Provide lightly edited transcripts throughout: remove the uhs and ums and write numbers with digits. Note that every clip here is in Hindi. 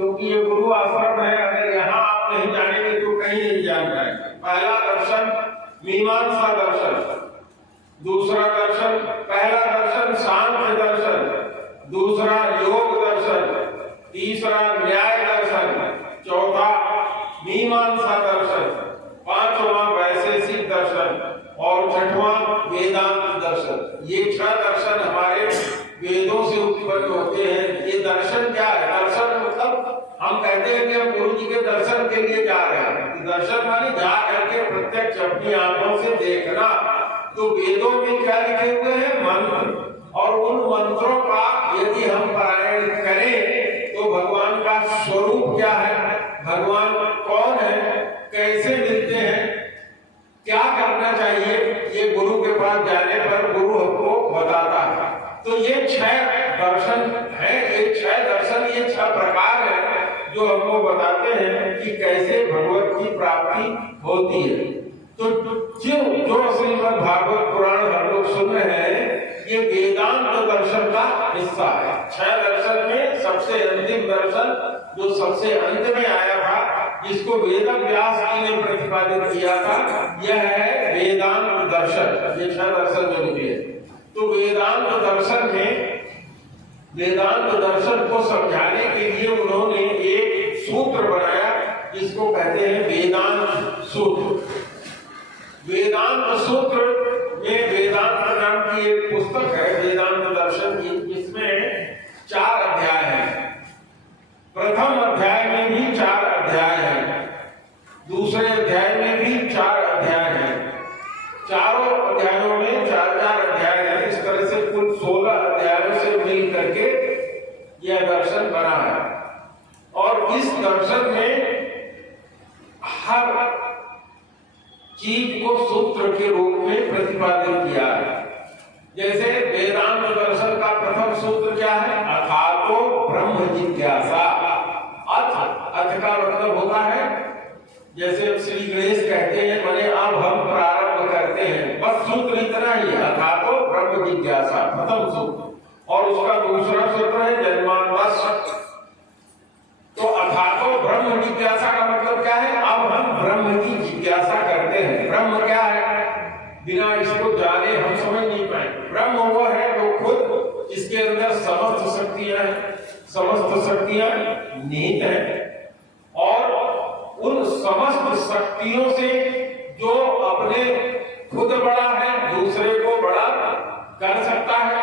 क्योंकि ये गुरु आश्रम है, अगर यहाँ आप नहीं जानेंगे तो कहीं नहीं जान पाएंगे। पहला दर्शन मीमांसा दर्शन, दूसरा दर्शन, पहला दर्शन सांख्य दर्शन, दूसरा योग दर्शन, तीसरा न्याय दर्शन, चौथा मीमांसा दर्शन, पांचवा वैशेषिक दर्शन और छठवां वेदांत दर्शन। ये 6 दर्शन हमारे वेदों से उत्पन्न होते हैं। ये दर्शन क्या है? दर्शन मतलब हम कहते हैं कि हम गुरु जी के दर्शन के लिए जा रहे हैं। दर्शन माने जा करके प्रत्यक्ष अपनी आंखों से देखना। तो वेदों में क्या लिखे हुए हैं? मंत्र, और उन मंत्रों का यदि हम पारायण करें तो भगवान का स्वरूप क्या है, भगवान कौन है, कैसे मिलते हैं, क्या करना चाहिए, ये गुरु के पास जाने पर गुरु हमको बताता है। तो ये 6 दर्शन है, ये 6 दर्शन, ये 6 प्रकार है जो हमको बताते हैं कि कैसे भगवत की प्राप्ति होती है। तो जो श्रीमद् भागवत पुराण हम लोग सुन रहे हैं, ये वेदांत दर्शन का हिस्सा है। 6 दर्शन में सबसे अंतिम दर्शन जो सबसे अंत में आया था, जिसको वेद व्यास जी ने प्रतिपादित किया था, यह है वेदांत दर्शन। ये 6 दर्शन जो लिखे हैं, तो वेदांत दर्शन में, वेदांत दर्शन को समझाने के लिए उन्होंने एक सूत्र बनाया जिसको कहते हैं वेदांत सूत्र। वेदांत सूत्र में वेदांत नाम की एक पुस्तक है वेदांत दर्शन की, इसमें 4 अध्याय हैं। प्रथम अध्याय में भी 4 अध्याय हैं, दूसरे अध्याय में भी 4 अध्याय हैं, चारों अध्यायों में 4-4 अध्याय हैं। इस तरह से कुल 16 अध्यायों से मिल करके यह दर्शन बना है। और इस दर्शन में हर चीज को सूत्र के रूप में प्रतिपादित किया है। जैसे वेदांत दर्शन का प्रथम सूत्र क्या है? अथातो ब्रह्म जिज्ञासा। अर्थ का मतलब होता है, जैसे श्री गणेश कहते हैं, माने अब हम प्रारंभ करते हैं, बस सूत्र इतना ही है, अथातो ब्रह्म जिज्ञासा, प्रथम सूत्र। और उसका दूसरा सूत्र है जन्मांतस्य। तो अथातो ब्रह्म जिज्ञासा का मतलब क्या है? अब हम ब्रह्म की जिज्ञासा करते हैं। ब्रह्म क्या है? बिना इसको जाने हम समझ नहीं पाएंगे। ब्रह्म वो है जो खुद, इसके अंदर समस्त शक्तियां हैं, समस्त शक्तियां निहित हैं, और उन समस्त शक्तियों से जो अपने खुद बड़ा है, दूसरे को बड़ा कर सकता है,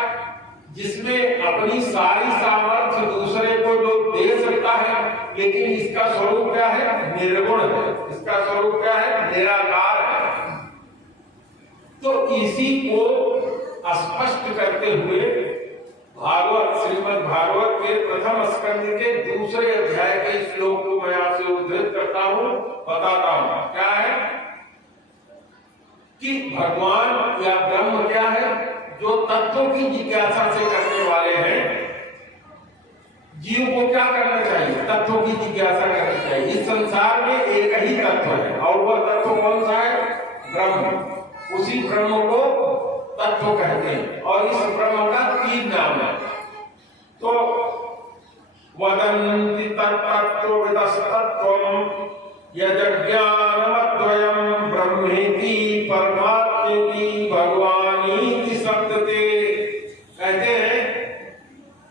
जिसमें अपनी सारी सामर्थ्य दूसरे को जो दे सकता है, लेकिन इसका स्वरूप क्या है? निर्गुण है। इसका स्वरूप क्या है? निराकार है। तो इसी को स्पष्ट करते हुए भागवत, श्रीमद् भागवत के प्रथम स्कंद के दूसरे अध्याय के श्लोक को मैं आपसे उद्धृत करता हूं, बताता हूं। क्या है कि भगवान या ब्रह्म क्या है? जो तत्वों की जिज्ञासा से करने वाले हैं। जीव को क्या करना चाहिए? तत्वों की जिज्ञासा करनी चाहिए। इस संसार में एक ही तत्व है, और वह तत्व कौन सा है? ब्रह्म। उसी ब्रह्म को तत्व कहते हैं, और इस ब्रह्म का 3 नाम है। तो वदन्ति तत्तत्त्वविदस्तत्त्वम् यज्ञानमद्वयम् ब्रह्मेति परमात्मेति भगवानीति शब्दते। कहते हैं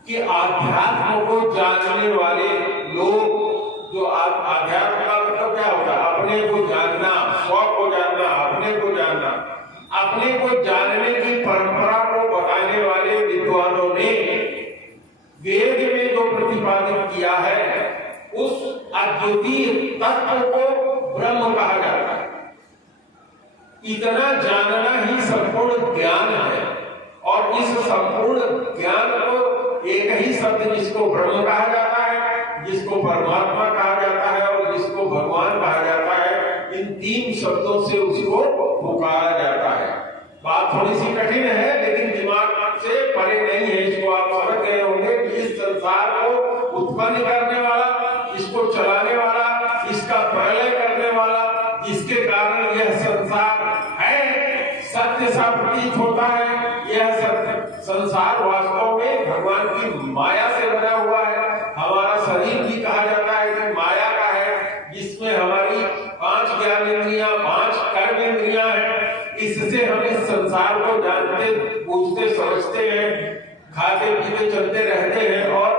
कि आध्यात्म को जानने वाले लोग, जो आध्यात्म का मतलब क्या होता है? अपने को जानना, स्व को जानना, अपने को जानना। अपने को जानने की परंपरा को बताने वाले विद्वानों ने वेद में जो प्रतिपादित किया है, उस अद्वितीय तत्व को ब्रह्म कहा जाता है। इतना जानना ही संपूर्ण ज्ञान है, और इस संपूर्ण ज्ञान को एक ही शब्द जिसको ब्रह्म कहा जाता है, जिसको परमात्मा कहा जाता है, और जिसको भगवान कहा जाता है, इन 3 शब्दों से उसको पुकारा जाता है। बात थोड़ी सी कठिन है, लेकिन दिमाग से परे नहीं है। इसको आप समझ गए होंगे कि इस संसार को उत्पन्न करने वाला, इसको चलाने वाला, इसका प्रलय करने वाला, जिसके कारण यह संसार है, सत्य सा प्रतीत होता है। यह सत्य संसार वास्तव में भगवान की माया से बना हुआ है। हमारा शरीर भी कहा जाता संसार को जानते बूझते समझते हैं, खाते पीते चलते रहते हैं और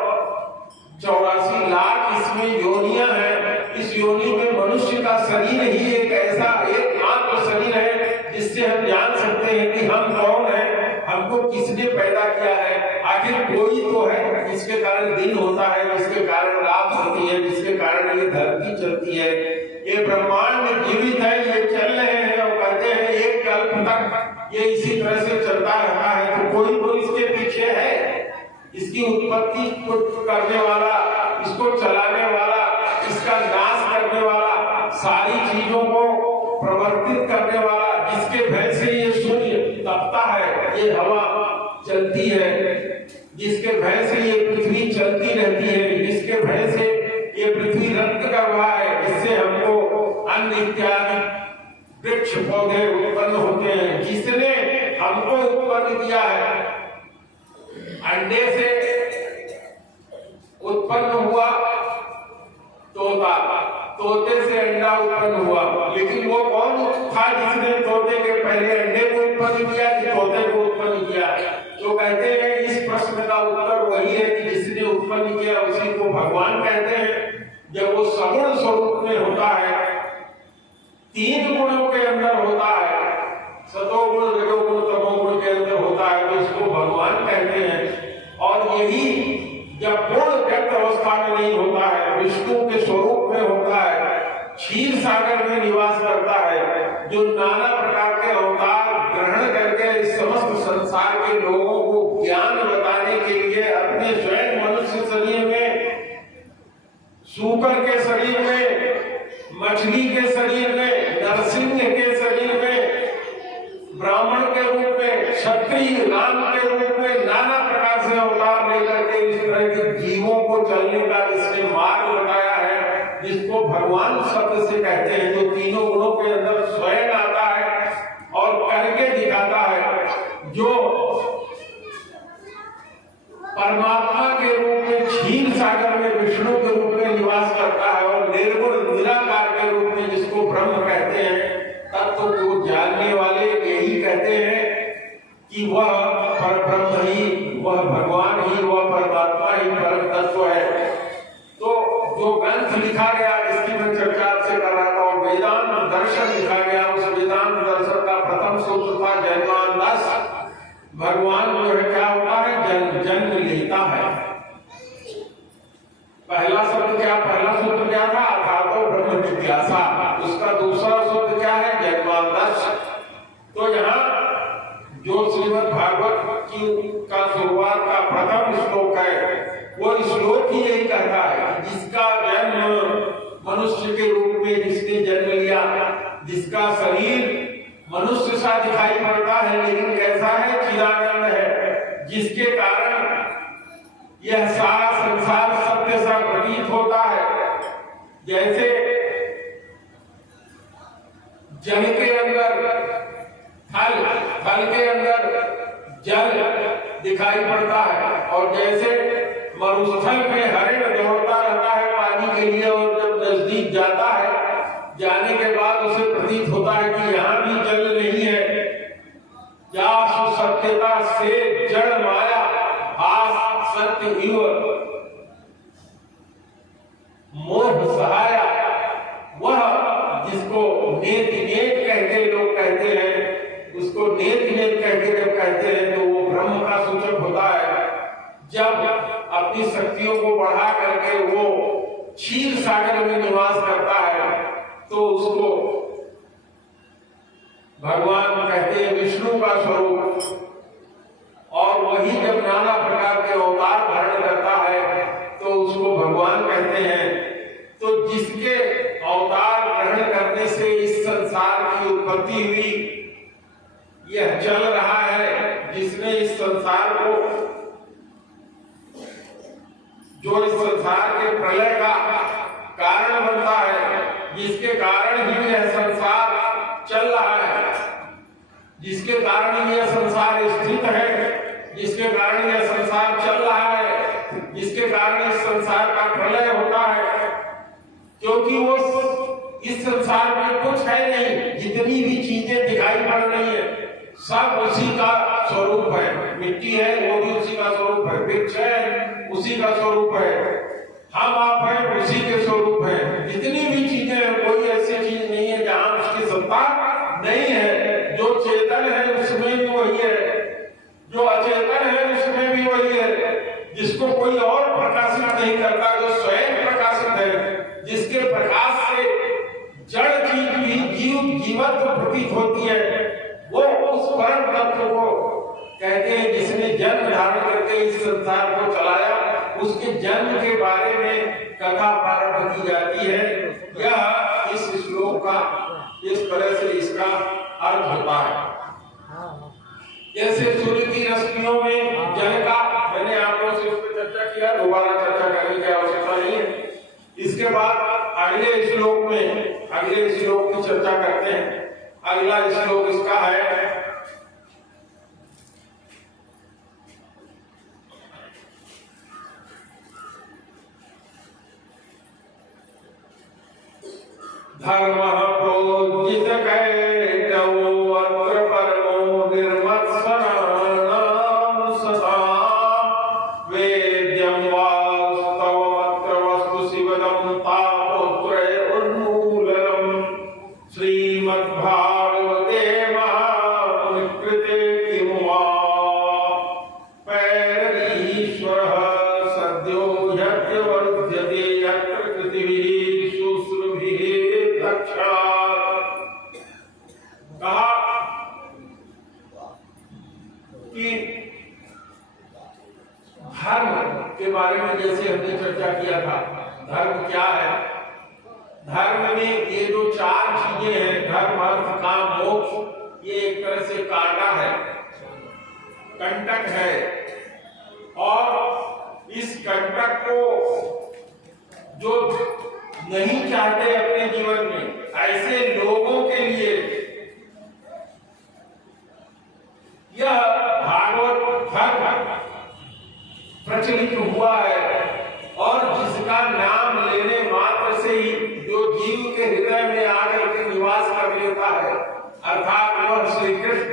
84 लाख इसमें योनियां हैं। इस योनि में मनुष्य का शरीर ही एक ऐसा एकमात्र शरीर है जिससे हम जान सकते हैं कि हम कौन हैं, हमको किसने पैदा किया है। आखिर कोई तो है जिसके कारण दिन होता है, जिसके कारण रात होती है, जिसके कारण ये धरती चलती है, ये ब्रह्मांड जीवित है, ये चल रहे हैं और कहते हैं एक कल्प तक ये इसी तरह से चलता रहता है। तो कोई तो इसके पीछे है, इसकी उत्पत्ति को करने वाला, इसको चलाने वाला, इसका नाश करने वाला, सारी चीजों को प्रवर्तित करने वाला, जिसके भय से ये सूर्य तपता है, ये हवा चलती है, जिसके भय से ये पृथ्वी चलती रहती है, जिसके भय से ये पृथ्वी रक्त कर रहा है, जिससे हमको अन्न इत्यादि वृक्ष पौधे उत्पन्न होते हैं, जिसने हमको उत्पन्न किया है। अंडे से उत्पन्न हुआ तोता, तोते से अंडा उत्पन्न हुआ, लेकिन वो कौन था जिसने तोते के पहले अंडे को उत्पन्न किया कि तोते को उत्पन्न किया? तो कहते हैं इस प्रश्न का उत्तर वही है कि जिसने उत्पन्न किया उसी को भगवान कहते हैं। जब वो सगुण स्वरूप में होता है, 3 गुणों के अंदर होता है, सतोगुण रजोगुण तमोगुण के अंदर होता है, तो इसको भगवान कहते हैं। और यही जब पूर्ण व्यक्त अवस्था में नहीं होता है, विष्णु के स्वरूप में होता है, क्षीर सागर में निवास करता है, जो नाना प्रकार के अवतार ग्रहण करके इस समस्त संसार के लोगों को ज्ञान बताने के लिए अपने स्वयं मनुष्य शरीर में, सूकर के शरीर में, मछली के शरीर में, नरसिंह के शरीर में, ब्राह्मण के रूप में, क्षत्रिय राम के रूप में नाना प्रकार से अवतार लेकर के इस तरह के जीवों को चलने का इसने मार्ग बताया है, जिसको भगवान शब्द से कहते हैं, जो तीनों गुणों के अंदर स्वयं आता है और करके दिखाता है, जो परमात्मा के रूप में क्षीर सागर में विष्णु के रूप में निवास करता है और निर्गुण निराकार के रूप में जिसको ब्रह्म कहते हैं। तत्व को जानने वाले यही कहते हैं कि वह परब्रह्म ही, वह भगवान ही, वह परमात्मा ही परम तत्व है। तो जो ग्रंथ लिखा गया जिसकी मैं चर्चा आपसे कर रहा था, और वेदांत दर्शन लिखा गया, उस वेदांत दर्शन का प्रथम सूत्र था जन्मांतस। भगवान जो है क्या होता है, जन्म लेता है। पहला शब्द क्या, पहला सूत्र क्या था, अथातो ब्रह्म जिज्ञासा। उसका दूसरा सूत्र क्या है, जन्मांतस। तो यहाँ जो श्रीमद् भागवत की का शुरुआत का प्रथम श्लोक है, वो श्लोक ही यही कहता है, जिसका जन्म मनुष्य के रूप में जिसने जन्म लिया, जिसका शरीर मनुष्य सा दिखाई पड़ता है लेकिन कैसा है, चिदानंद है, जिसके कारण यह सारा संसार सत्य सा प्रतीत होता है। जैसे जल के अंदर थल, थल के अंदर जल दिखाई पड़ता है, और जैसे मरुस्थल में हरिण दौड़ता रहता है पानी के लिए, और जब नजदीक जाता है, जाने के बाद उसे प्रतीत होता है कि यहाँ भी जल नहीं है। या सत्यता से जड़ माया भास सत्य इव मोह सहाया, वह जिसको नेत नेत कहते लोग कहते हैं, उसको नेत नेत कहते जब कहते हैं तो वो ब्रह्म का सूचक होता है। जब अपनी शक्तियों को बढ़ा करके वो क्षीर सागर में निवास करता है तो उसको भगवान कहते हैं विष्णु का स्वरूप। और वही जब नाना प्रकार के अवतार धारण करता है तो उसको भगवान कहते हैं। तो जिसके अवतार ग्रहण करने से इस संसार की उत्पत्ति हुई, यह चल रहा है, जिसने इस संसार को, जो इस संसार के प्रलय का कारण बनता है, जिसके कारण ही यह संसार चल रहा है, जिसके कारण यह संसार स्थित है, जिसके कारण यह संसार चल रहा है, जिसके कारण इस संसार का प्रलय होता है, क्योंकि वो इस संसार में कुछ है नहीं। जितनी भी चीजें दिखाई पड़ रही है सब उसी का स्वरूप है। मिट्टी है वो भी उसी का स्वरूप है, वृक्ष है उसी का स्वरूप है, हम आप हैं उसी के स्वरूप है। जितनी भी चीजें हैं कोई ऐसी चीज नहीं है जहां उसकी सत्ता नहीं है। जो चेतन है उसमें भी वही है, जो अचेतन है उसमें भी वही है, जिसको कोई और प्रकाशित नहीं करता, जो स्वयं प्रकाशित है, जिसके प्रकाश से जड़ चीज भी जीवत प्रतीत होती है, वो उस परम तत्व को कहते हैं जिसने जन्म धारण करके इस संसार को चलाया। उसके जन्म के बारे में कथा प्रारंभ की जाती है। यह इस श्लोक का इस तरह से इसका अर्थ होता है। जैसे सूर्य की रश्मियों में जल का, मैंने आप लोगों से उस पर चर्चा किया, दोबारा चर्चा करने की आवश्यकता नहीं है। इसके बाद अगले श्लोक की चर्चा करते हैं। अगला श्लोक इसका है धर्म प्रोजित कैटवो अत्र परमो निर्मत्सराणां सदा वेद्यं वास्तवमत्र वस्तु शिवदं तापोत्रय उन्मूलनम् श्रीमद्भागवते महामुनिकृते किं वा पैरीश्वरः सद्यो ह्यवर्ध्यते यत्र कृतिभिः शुश्रूभिः कहा कि धर्म के बारे में जैसे हमने चर्चा किया था, धर्म क्या है। धर्म में ये जो चार चीजें हैं, धर्म अर्थ काम मोक्ष, ये एक तरह से कांटा है, कंटक है, और इस कंटक को जो नहीं चाहते अपने जीवन में, ऐसे लोगों के लिए यह भागवत धर्म प्रचलित हुआ है। और जिसका नाम लेने मात्र से ही जो जीव के हृदय में आकर के निवास कर लेता है, अर्थात वह श्री कृष्ण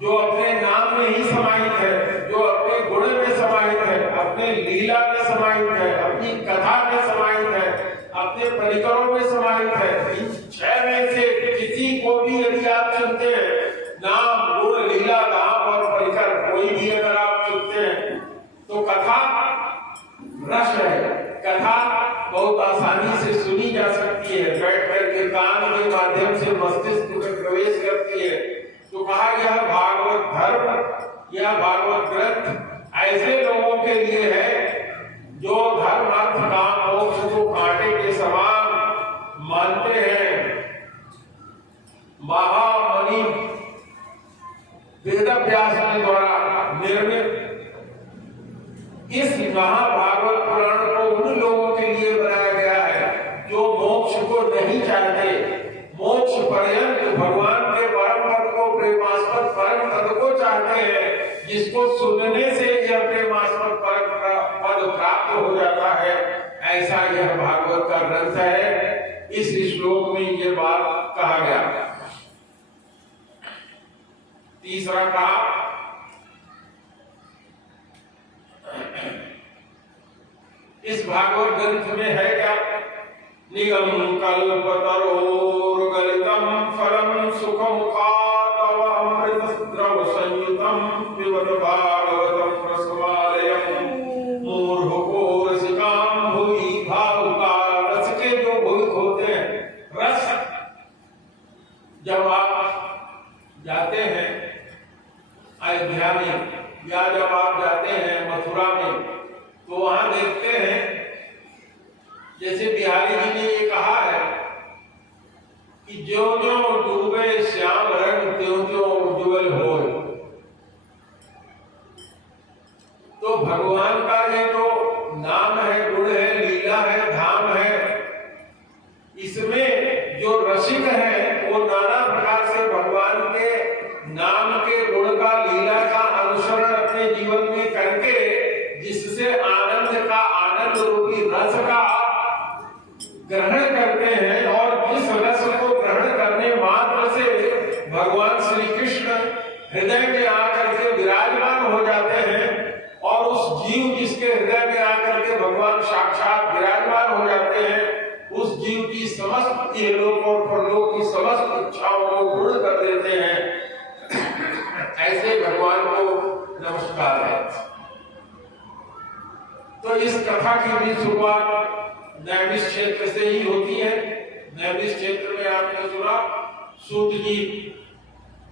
जो अपने नाम में ही समाहित है, जो अपने गुण में समाहित है, अपने लीला में समाहित है, अपनी कथा में समाहित है, अपने परिकरों में समाहित है। इन छह में से किसी को भी यदि आप चुनते हैं, नाम गुण लीला धाम और परिकर, कोई भी अगर आप चुनते हैं, तो कथा रस है। कथा बहुत आसानी से सुनी जा सकती है, बैठ कर के कान के माध्यम से मस्तिष्क में प्रवेश करती है। तो कहा यह भागवत धर्म, यह भागवत ग्रंथ ऐसे लोगों के लिए है जो धर्म अर्थ काम मोक्ष को कांटे के समान मानते हैं। महामणि वेदव्यास के द्वारा निर्मित इस महाभागवत पुराण को उन लोगों के लिए बनाया गया है जो मोक्ष को नहीं चाहते, मोक्ष पर्यंत भगवान के परम पद को, प्रेमास्पद परम पद को चाहते हैं, जिसको सुनने से यह प्रेमास्पद परम पद प्राप्त हो जाता है। ऐसा यह भागवत का ग्रंथ है। इस श्लोक में ये बात कहा गया। तीसरा कहा इस भागवत ग्रंथ में है क्या? निगम कल्पतरोर्गलितं फलं सुखमुखातव अमृतद्रव संयुतं पिबत भागवतं रसमालयं मूर्खो रसिकां भुवि भावुका। रस के जो भुवि होते हैं, रस जब आप जाते हैं अयोध्या में या जब आप जाते हैं मथुरा में, तो वहां देखते हैं जैसे बिहारी जी ने ये कहा है कि ज्यों ज्यों डूबे श्याम रंग त्यों त्यों उज्ज्वल होए। तो भगवान का ये जो नाम है, गुण है, लीला है, धाम है, इसमें जो रसिक है वो नाना प्रकार से भगवान के नाम के गुण का, लीला का अनुसरण अपने जीवन में करके जिससे आनंद का, आनंद रूपी रस का ग्रहण करते हैं, और जिस रस को ग्रहण करने मात्र से भगवान श्री कृष्ण इहलोक और परलोक की समस्त इच्छाओं को पूर्ण कर देते हैं, ऐसे भगवान को नमस्कार है। तो इस कथा की भी शुरुआत नैमिष क्षेत्र से ही होती है। नैमिष क्षेत्र में आपने सुना सूत जी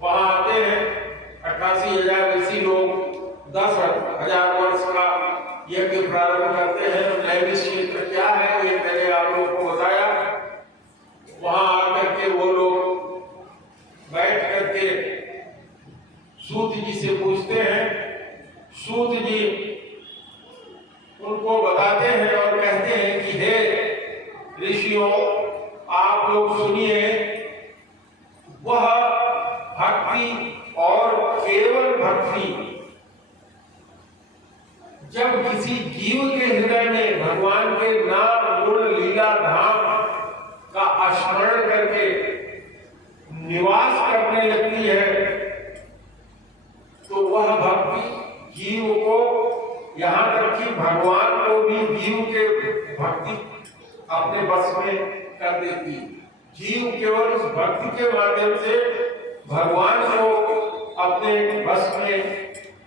वहां आते हैं, 88,000 ऋषि लोग 10,000 वर्ष का यज्ञ प्रारंभ करते हैं। नैमिष क्षेत्र क्या है ये मैंने आप लोगों को बताया। वहां आकर के वो लोग बैठ करके सूत जी से पूछते हैं। सूत जी उनको बताते हैं और कहते हैं कि हे ऋषियों, आप लोग सुनिए, वह भक्ति और केवल भक्ति जब किसी जीव के हृदय में भगवान के नाम गुण लीला धाम का स्मरण करके निवास करने लगती है, तो वह भक्ति जीव को, यहाँ तक कि भगवान को भी जीव के भक्ति अपने बस में कर देती है। जीव केवल उस भक्ति के माध्यम से भगवान को अपने बस में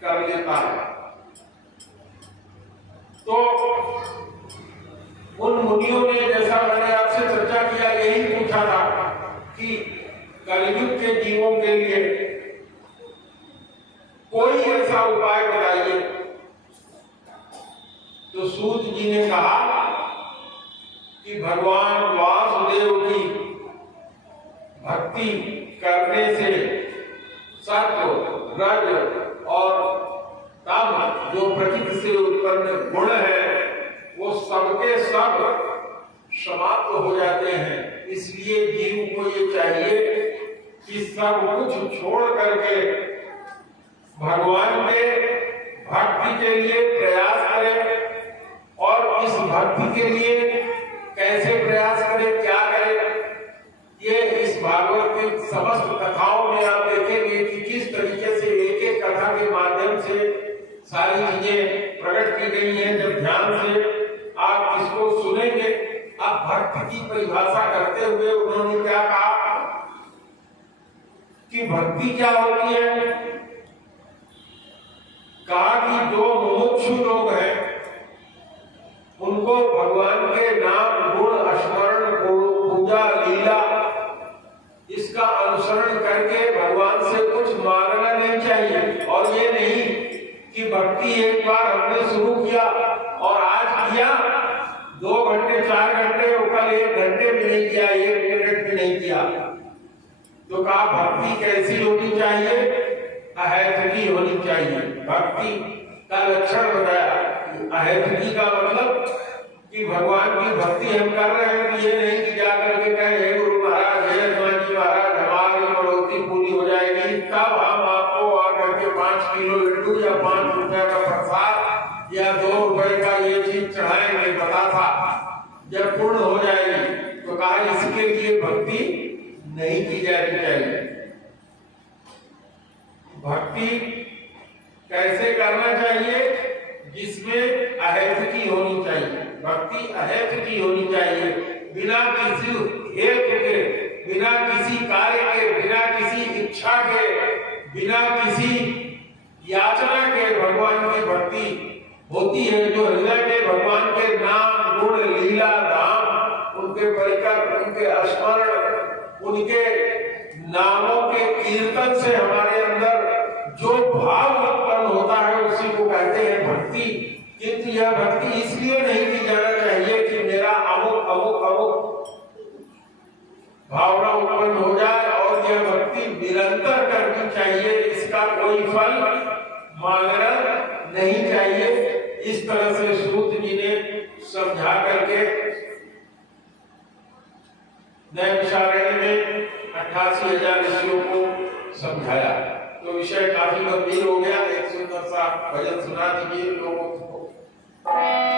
कर लेता है। तो उन मुनियों ने, जैसा मैंने आपसे चर्चा किया, यही पूछा था कि कलयुग के जीवों के लिए कोई ऐसा उपाय बताइए। तो सूत जी ने कहा कि भगवान वासुदेव की भक्ति करने से सत्व, रज और तम जो प्रकृति से उत्पन्न गुण है वो सबके सब समाप्त हो जाते हैं। इसलिए जीव को ये चाहिए कि सब कुछ छोड़ करके भगवान के भक्ति के लिए प्रयास करें। और इस भक्ति के लिए कैसे प्रयास करें, क्या करें, ये इस भागवत की समस्त कथाओं में आप देखेंगे कि किस तरीके से एक एक कथा के माध्यम से सारी चीजें प्रकट की गई हैं। जब ध्यान से आप इसको सुनेंगे, आप भक्ति की परिभाषा करते हुए उन्होंने क्या कहा कि भक्ति क्या होती है। कहा कि जो मुमुक्षु लोग हैं उनको भगवान के नाम गुण स्मरण पूजा लीला इसका अनुसरण करके भगवान से कुछ मांगना नहीं चाहिए। और ये नहीं कि भक्ति एक बार हमने शुरू किया और आज किया, 2 घंटे 4 घंटे और कल 1 घंटे भी नहीं किया, 1 मिनट भी नहीं किया। तो कहा भक्ति कैसी होनी चाहिए, अहैतुकी होनी चाहिए। भक्ति का लक्षण बताया। अहैतुकी का मतलब कि भगवान की भक्ति हम कर रहे हैं तो ये नहीं कि जाकर के कहें हे गुरु महाराज, हे हनुमान जी महाराज, हमारी मनोरथी पूरी हो जाएगी, तब हम आपको आकर के 5 किलो लड्डू या 5 रुपए का प्रसाद या 2 रुपए का ये चीज चढ़ाएंगे, पता था जब पूर्ण हो जाएगी। तो कहा इसके लिए भक्ति नहीं की जानी चाहिए। भक्ति कैसे करना चाहिए, जिसमें अहैतुकी होनी चाहिए। भक्ति अहैतुकी होनी चाहिए, बिना किसी हेतु के, बिना किसी कार्य के, बिना किसी इच्छा के, बिना किसी याचना के भगवान की भक्ति होती है। जो हृदय में भगवान के नाम गुण लीला धाम, उनके परिकर, उनके स्मरण, उनके नामों के कीर्तन से हमारे अंदर जो भाव उत्पन्न होता है उसी को कहते हैं भक्ति। किंतु यह भक्ति इसलिए नहीं की जाना चाहिए कि मेरा अमुक अमुक अमुक भावना उत्पन्न हो जाए, और यह भक्ति निरंतर करनी चाहिए, इसका कोई फल मांगना नहीं चाहिए। इस तरह से सूत जी ने समझा करके नैमिषारण्य में 88,000 ऋषियों को समझाया। तो विषय काफी गंभीर हो गया। एक सुंदर सा भजन सुना दीजिए लोगों को। Hare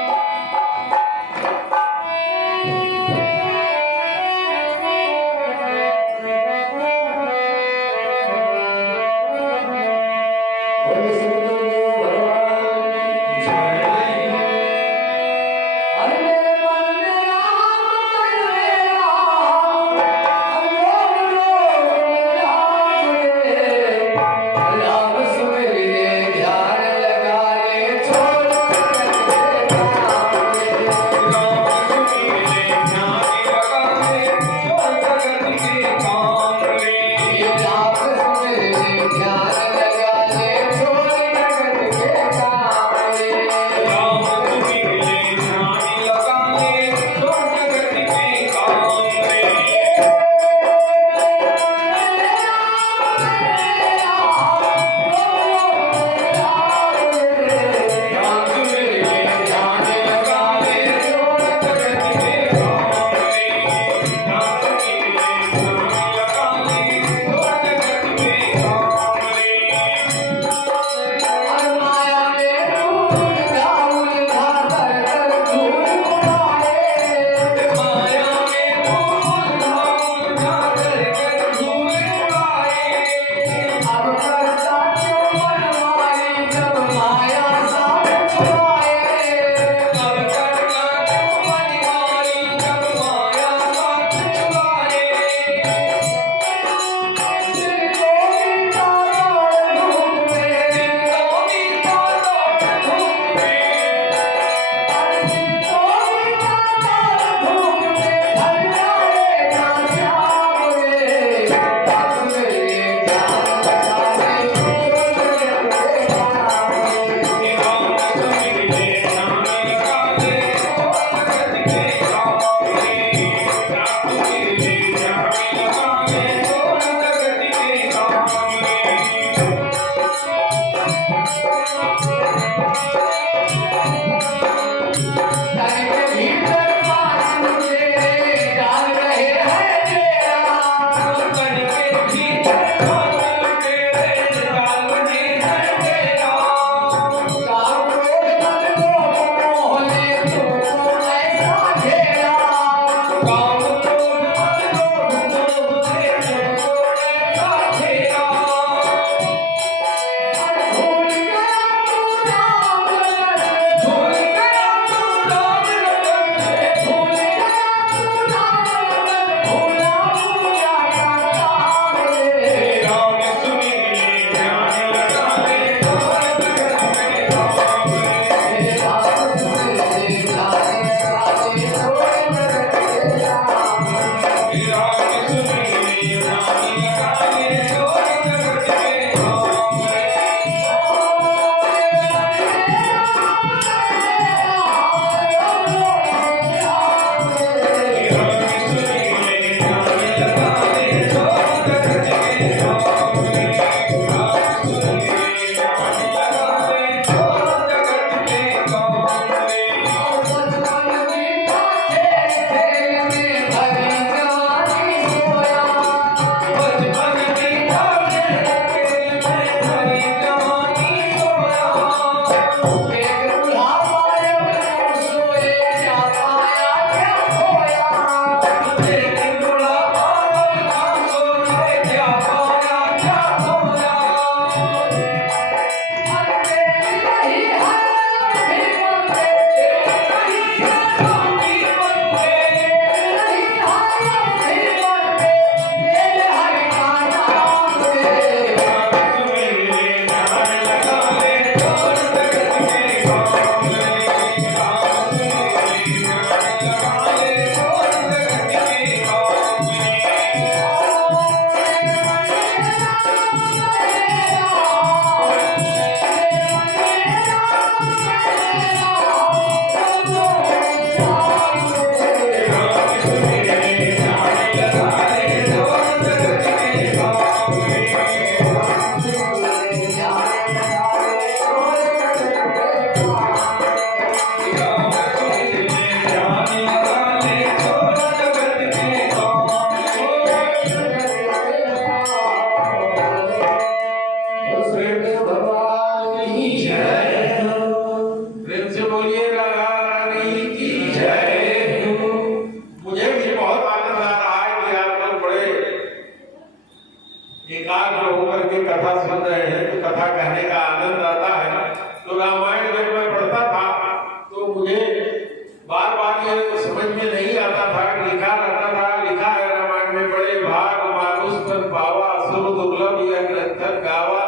सुनो दुर्लभ यह ग्रंथ गावा।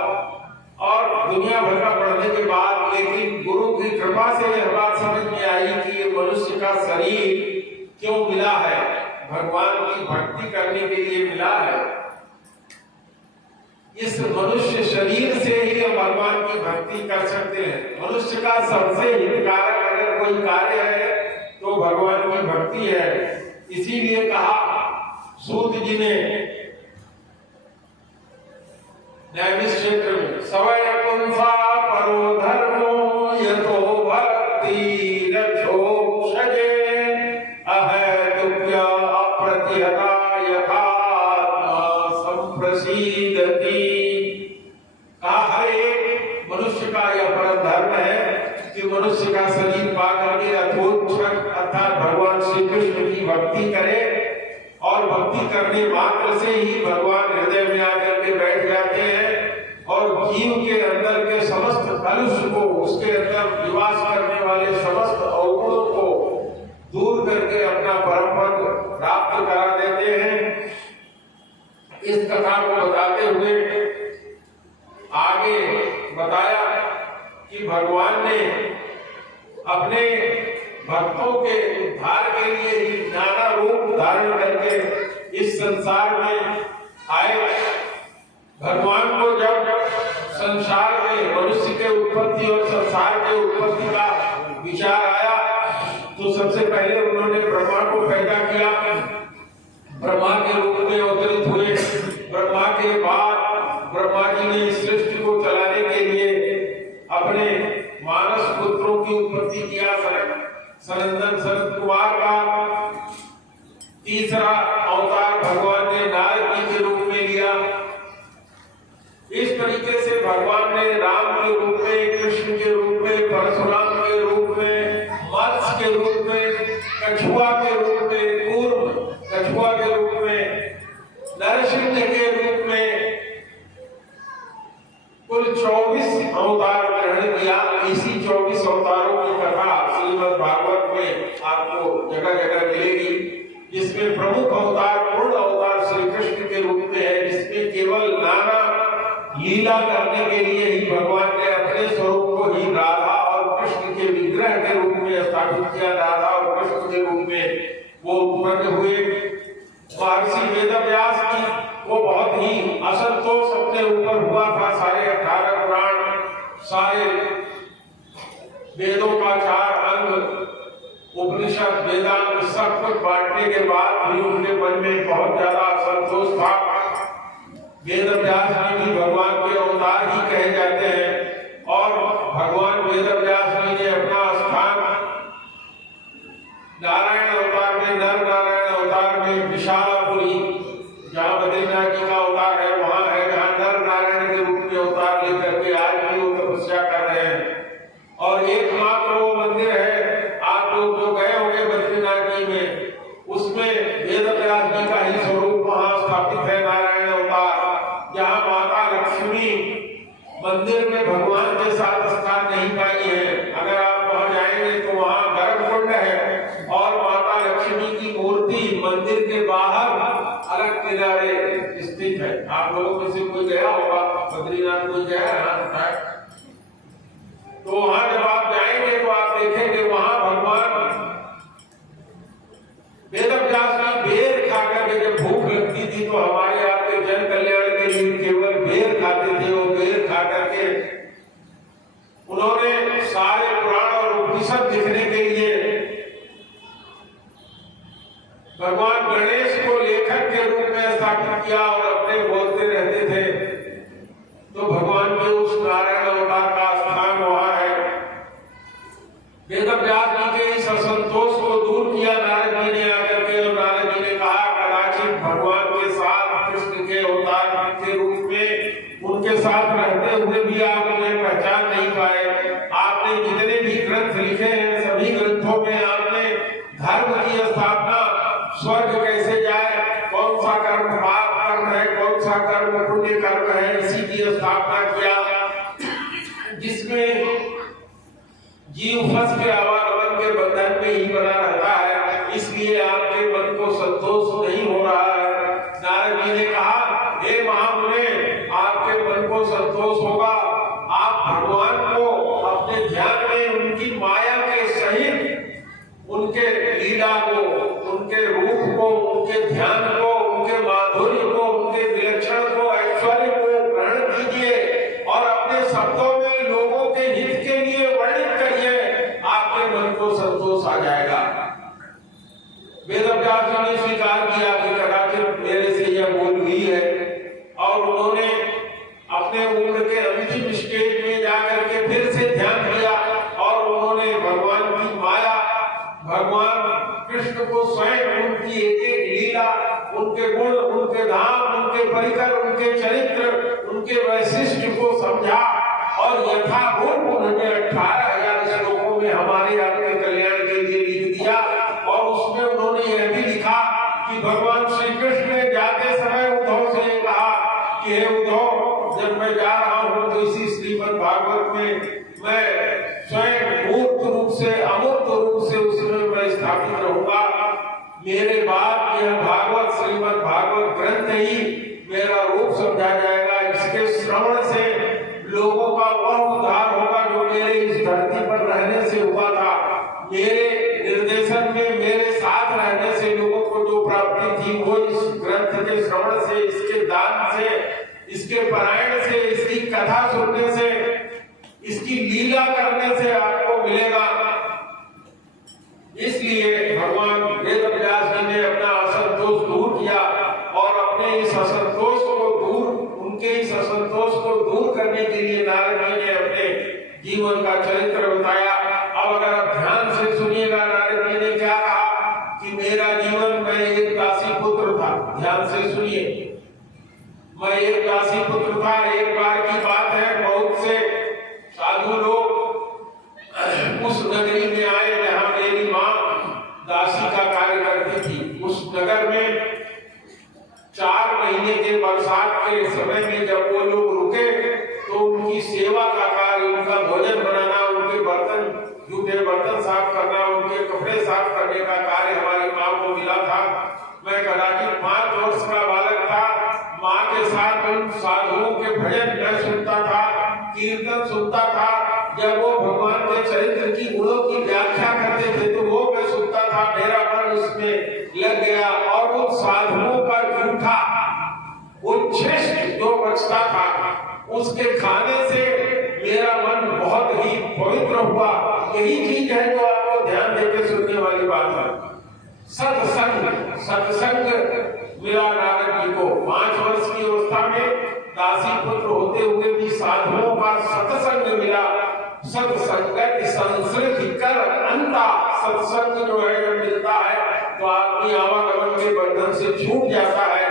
और दुनिया भर का पढ़ने के बाद लेकिन गुरु की कृपा से यह बात समझ में आई कि ये मनुष्य का शरीर क्यों मिला है, भगवान की भक्ति करने के लिए मिला है। इस मनुष्य शरीर से ही हम भगवान की भक्ति कर सकते हैं। मनुष्य का सबसे हितकारक अगर कोई कार्य है तो भगवान की भक्ति है। इसीलिए कहा सूत जी ने नैमिष क्षेत्र में सवय पुंसा परो धर्मो यतो भक्ति रक्षोक्षजे अहेतुक्य अप्रतिहता यथात्मा संप्रसीदति। कहा हर एक मनुष्य का यह परम धर्म है कि मनुष्य का शरीर पाकर के यथोचित अर्थात भगवान श्री कृष्ण की भक्ति करे और भक्ति करने मात्र से ही भगवान हृदय में आकर के बैठ जाते हैं और जीव के अंदर के समस्त कलुष को, उसके अंदर निवास करने वाले समस्त अवगुणों को दूर करके अपना परम पद प्राप्त करा देते हैं। इस कथा को बताते हुए आगे बताया कि भगवान ने अपने भक्तों के उद्धार के लिए ही नाना रूप धारण करके इस संसार में आए। भगवान को जब संसार में मनुष्य के उत्पत्ति और संसार के उत्पत्ति का विचार आया तो सबसे पहले उन्होंने ब्रह्मा को पैदा किया, ब्रह्मा के रूप में अवतरित हुए। ब्रह्मा के बाद ब्रह्मा जी ने सृष्टि को चलाने के लिए अपने मानस पुत्रों की उत्पत्ति किया। सनंदन सनत कुमार का तीसरा अवतार भगवान ने नारद जी के रूप में लिया। इस तरीके से भगवान ने राम के रूप में, कृष्ण के रूप में, परशुराम के रूप में, मत्स्य के रूप में, कछुआ के रूप में, कूर्म कछुआ के रूप में, नरसिंह के रूप में कुल 24 अवतार ग्रहण किया। इसी 24 अवतारों की कथा श्रीमद् भागवत में आपको जगह जगह मिलेगी, जिसमें प्रमुख अवतार पूर्ण अवतार श्री कृष्ण के रूप में है, जिसमें केवल नाना लीला करने के लिए ही भगवान ने अपने स्वरूप को ही राधा और कृष्ण के विग्रह के रूप में स्थापित किया। राधा और कृष्ण के रूप में वो उत्पन्न हुए। महर्षि वेदव्यास की वो बहुत ही असंतोष अपने ऊपर हुआ था। सारे 18 पुराण, सारे वेदों का 4 अंग, उपनिषद, वेदांत सब कुछ बांटने के बाद भी उनके मन में बहुत ज्यादा असंतोष था। वेदव्यास जी भी भगवान के अवतार ही कहे जाते हैं और भगवान वेदव्यास जी ने अपना स्थान नारायण अवतार में, नर नारायण अवतार में विशालापुरी, जहाँ बद्रीनाथ जी का अवतार है वहां है, जहाँ नर नारायण के रूप में अवतार लेकर के आज भी वो तपस्या कर रहे हैं। और एकमात्र वो मंदिर है, आप लोग जो गए होंगे बद्रीनाथ जी में, उसमें वेदव्यास जी का ही स्वरूप वहां स्थापित है, नारायण अवतार। जहाँ माता लक्ष्मी मंदिर में भगवान के साथ स्थान नहीं पाई है। अगर आप वहां जाएंगे तो वहां गर्भकुंड है और माता लक्ष्मी की मूर्ति मंदिर के बाहर अलग किनारे स्थित है। आप लोगों में से कोई गया होगा बद्रीनाथ, कोई गया है? तो वहां जब आप जाएंगे तो आप देखेंगे वहां भगवान वेदव्यास का बेर खाकर के जब भूख लगती थी तो हमारे आपके जन कल्याण के लिए केवल बेर खाते थे। वो बेर खा करके उन्होंने सारे पुराण और उपनिषद लिखने के लिए भगवान गणेश को लेखक के रूप में स्थापित किया और अपने बोलते रहते थे। तो भगवान के उस नारायण अवतार का स्थान वहां है। वेदव्यास जी के इस असंतोष को दूर किया नारद जी ने आकर के, और नारद जी ने कहा कदाचित भगवान के साथ कृष्ण के अवतार के रूप में उनके साथ रहते हुए भी आप उन्हें पहचान नहीं पाए। आपने जितने भी ग्रंथ लिखे हैं सभी ग्रंथों में आपने धर्म की स्थापना, स्वर्ग कैसे जाए, कौन सा कर्म पाप कर्म है, कौन सा कर्म पुण्य कर्म है, इसी की स्थापना किया, जिसमें जीव फंस के आवागमन के बंधन में ही बना रहता है। इसलिए आपके मन को संतोष नहीं हो रहा है। नारद जी ने कहा, हे महामुने, जी ने स्वीकार किया कि कदाचित मेरे से यह भूल हुई है, और उन्होंने अपने उम्र के अंतिम स्टेज में जाकर के फिर से ध्यान किया और उन्होंने भगवान की माया, भगवान कृष्ण को स्वयं उनकी एक एक लीला, उनके गुण, उनके धाम, उनके परिकर, उनके चरित्र, उनके वैशिष्ट को समझा और यथापूर्व उन्होंने 18,000 श्लोकों में हमारे आपके कल्याण के लिए लिख दिया। और उसमें उन्होंने यह भी लिखा कि भगवान श्री कृष्ण ने जाते समय उद्धव से कहा कि हे उद्धव, जब मैं जा रहा हूं तो इसी श्रीमद् भागवत में मैं स्वयं मूर्त रूप से, अमूर्त रूप से उसमें मैं स्थापित रहूंगा। मेरे बाद यह भागवत, श्रीमद् भागवत ग्रंथ ही मेरा रूप समझा जाएगा। इसके श्रवण से लोगों का वह उद्धार होगा जो मेरे इस धरती पर रहने से हुआ था। मेरे निर्देशन में, मेरे साथ रहने से लोगों को जो प्राप्ति थी वो इस ग्रंथ के श्रवण से, इसके दान से, इसके पारायण से, इसकी कथा सुनने से, इसकी लीला करने से आपको मिलेगा। इसलिए भगवान वेद व्यास जी ने अपना असंतोष दूर किया और अपने इस असंतोष को दूर, उनके इस असंतोष को दूर करने के लिए नारद जी ने अपने जीवन का चरित्र बताया। अब अगर आप ध्यान से सुनिएगा, नारद जी ने क्या कहा कि मेरा जीवन, मैं एक दासी पुत्र था। ध्यान से सुनिए, मैं एक दासी पुत्र था। एक बार की बात है, बहुत से साधु लोग उस नगरी में आए जहां मेरी माँ दासी का कार्य करती थी। उस नगर में 4 महीने के बरसात के समय में जब वो लोग रुके तो उनकी सेवा का कार्य, उनका भोजन बनाना, उनके बर्तन, जूठे बर्तन साफ करना, उनके कपड़े साफ करने का कार्य हमारी माँ को मिला था। मैं कदाचित 5 वर्ष का बालक था। माँ के साथ उन साधुओं के भजन मैं सुनता था, कीर्तन सुनता था। जब वो भगवान के चरित्र की गुणों की व्याख्या करते थे तो वो मैं सुनता था। मेरा मन उसमें लग गया और उन साधुओं का जूठा उच्छिष्ट जो बचता था उसके खाने से मेरा मन बहुत ही पवित्र हुआ। यही चीज है जो आपको ध्यान देकर सुनने वाली बात है। सत्संग मिला नारद जी को। 5 वर्ष की अवस्था में दासी पुत्र होते हुए भी साधुओं का सत्संग मिला। सत्संगत संस्कृति कर अंता, सत्संग जो है जब मिलता है तो आदमी आवागमन के बंधन से छूट जाता है।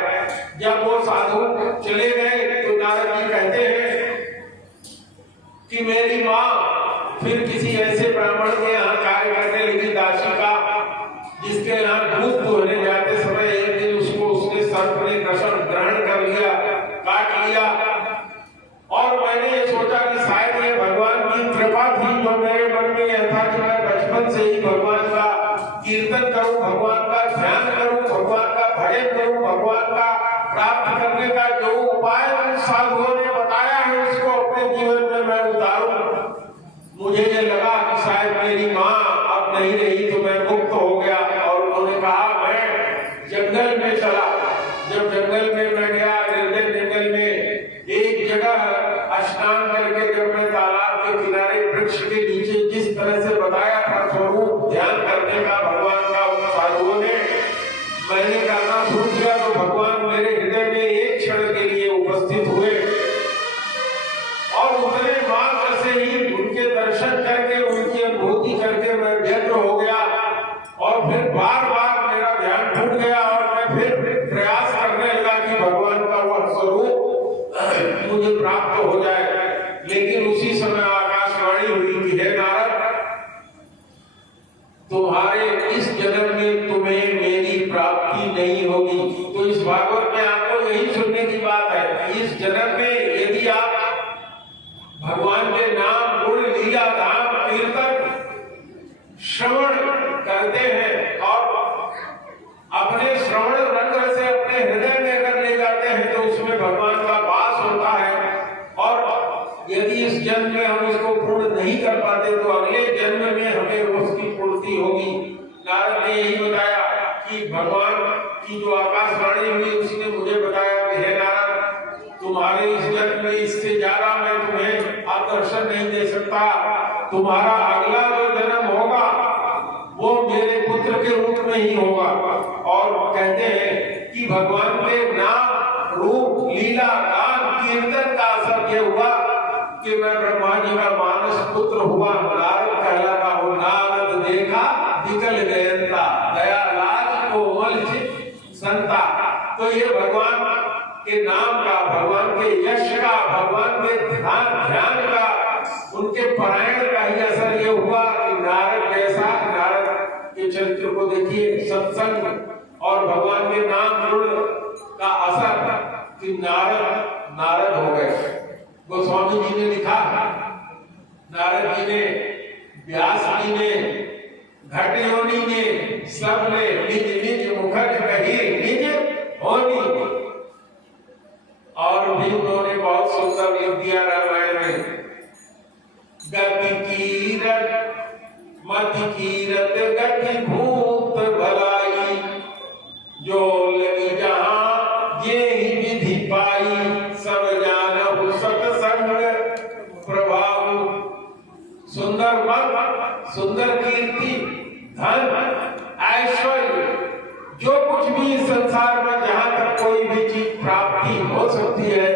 जब वो साधु चले गए तो नारद जी कहते हैं कि मेरी माँ फिर किसी ऐसे ब्राह्मण के यहाँ कार्य करने लगी, दासी का, जिसके यहाँ दूध दुहने जाते समय एक दिन उसने सर्प ने ग्रहण कर लिया, काट लिया। और मैंने ये सोचा कि शायद ये भगवान की कृपा थी जो मेरे मन में यह था कि मैं बचपन से ही भगवान का कीर्तन करूं, भगवान का ध्यान करूं, भगवान का भजन करूं, भगवान का प्राप्त करने का जो उपाय उन साधुओं ने बताया है उसको अपने जीवन में मैं उतारूं। मुझे ये लगा कि शायद मेरी माँ अब नहीं रही तो मैं मुक्त हो गया। और उन्होंने कहा मैं जंगल में चला। जब जंगल में मैं गया, निर्जन जंगल में एक जगह स्नान करके जब मैं तालाब के किनारे वृक्ष के नीचे जिस तरह से बताया था स्वरूप ध्यान करने का भगवान का उन साधुओं ने, मैंने करना शुरू किया तो भगवान मेरे हृदय में एक क्षण के लिए उपस्थित हुए और उतने मात्र से ही उनके दर्शन करके, उनकी अनुभूति करके मैं व्यग्र हो गया। और फिर बार बार मेरा ध्यान टूट गया और मैं फिर प्रयास करने लगा कि भगवान का वह स्वरूप मुझे प्राप्त हो जाए। लेकिन उसी समय आकाशवाणी हुई कि हे नारद, तुम्हारे इस जन्म में तुम्हें मेरी प्राप्ति नहीं होगी। तो इस भागवत में आपको यही सुनने की बात है कि इस जन्म में यदि आप भगवान के नाम, गुण, लीला, धाम, कीर्तन, श्रवण करते हैं और अपने श्रवण रंग से अपने हृदय में अगर ले जाते हैं तो उसमें भगवान का वास होता है। और यदि इस जन्म में हम इसको पूर्ण नहीं कर पाते तो अगले जन्म में हमें उसकी पूर्ति होगी। नारद ने यही बताया कि भगवान की जो आकाशवाणी हुई उसने मुझे बताया कि हे नारद, तुम्हारे इस जन्म में इससे ज्यादा मैं तुम्हें अब दर्शन नहीं दे सकता। तुम्हारा अगला जो जन्म होगा वो मेरे पुत्र के रूप में ही होगा। और कहते हैं कि भगवान के नाम रूप लीला गान कीर्तन का असर ये हुआ कि मैं ब्रह्मा जी का मानस पुत्र हुआ, नारद कहलाता हूँ। नारद देखा निकल गयंता, दया लाज कोमल चित संता। तो ये भगवान के नाम का, भगवान के यश का, भगवान के ध्यान का, उनके पारायण का ही असर ये हुआ कि नारद जैसा, नारद के चरित्र को देखिए, सत्संग और भगवान के नाम गुण का असर कि नारद हो गए। गोस्वामी जी ने लिखा, नारद जी ने, व्यास जी ने, घट योनि ने, सब ने निज निज मुखर कही निज होनी। और भी उन्होंने बहुत सुंदर लिख दिया रामायण में, गति कीरत मति कीरत गति भूत भलाई, जो लगी जहां ये ही विधि पाई, सब जानहु सत्संग प्रभाव। सुंदर मत, सुंदर कीर्ति, धन, ऐश्वर्य, जो कुछ भी संसार में जहां तक कोई भी चीज प्राप्ति हो सकती है,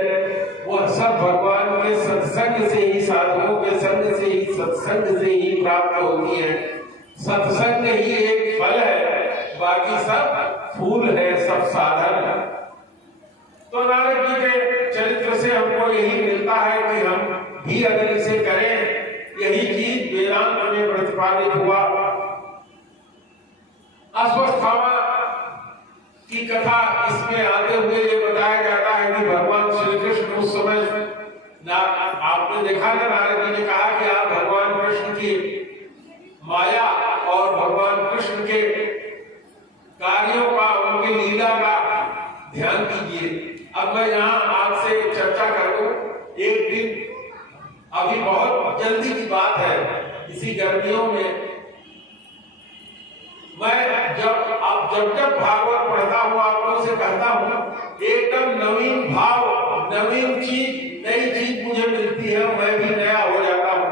वह सब भगवान के सत्संग से ही, साधुओं के संग से ही, सत्संग से ही प्राप्त होती है। सत्संग ही एक फल है, बाकी सब फूल है, सब साधन है। तो नारद जी के चरित्र से हमको यही मिलता है कि हम भी अगर इसे करें, यही चीज वेदांत में प्रतिपादित हुआ। अश्वत्थामा की कथा इसमें आते हुए ये बताया जाता है कि भगवान श्री कृष्ण उस समय आपने देखा ना, नारद जी ने कहा कि आप भगवान कृष्ण की माया और भगवान कृष्ण के कार्यों का, उनकी लीला का ध्यान कीजिए। अब मैं यहाँ आपसे चर्चा कर दूं। एक दिन, अभी बहुत जल्दी की बात है, इसी गर्मियों में मैं जब भागवत पढ़ता हूँ, आप लोगों से कहता हूँ, एकदम नवीन भाव, नवीन चीज, नई चीज मुझे मिलती है, मैं भी नया हो जाता हूँ।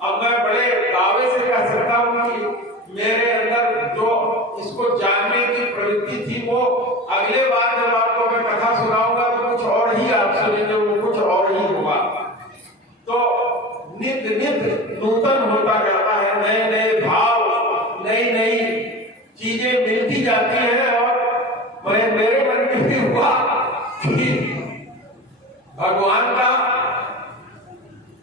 अब मैं बड़े दावे से कह सकता हूँ कि मेरे अंदर जो इसको जानने की प्रवृत्ति थी, वो अगले बार जब आपको मैं कथा सुनाऊंगा तो कुछ और ही आप सुनेंगे, वो कुछ और ही होगा। तो नित्य नित्य नूतन होता जाता है, नए नए भाव, नई नई चीजें मिलती जाती हैं। और मेरे मन में भी हुआ कि भगवान का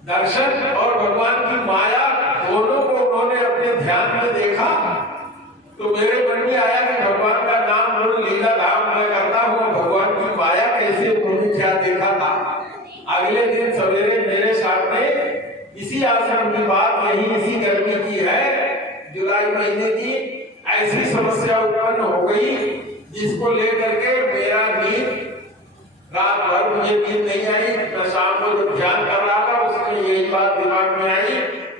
दर्शन और भगवान की माया दोनों को उन्होंने अपने ध्यान में देखा, तो मेरे मन में आया कि भगवान का नाम गुण लीला धाम मैं करता हूँ, भगवान की माया कैसे उन्होंने क्या देखा था। अगले दिन सवेरे मेरे साथ में इसी आश्रम की बात, यही इसी गर्मी की है, जुलाई महीने की, ऐसी समस्या उत्पन्न हो गई जिसको लेकर के मेरा नींद, रात भर मुझे नींद नहीं आई। मैं शाम को जब ध्यान कर रहा था, उसमें यही बात दिमाग में आई,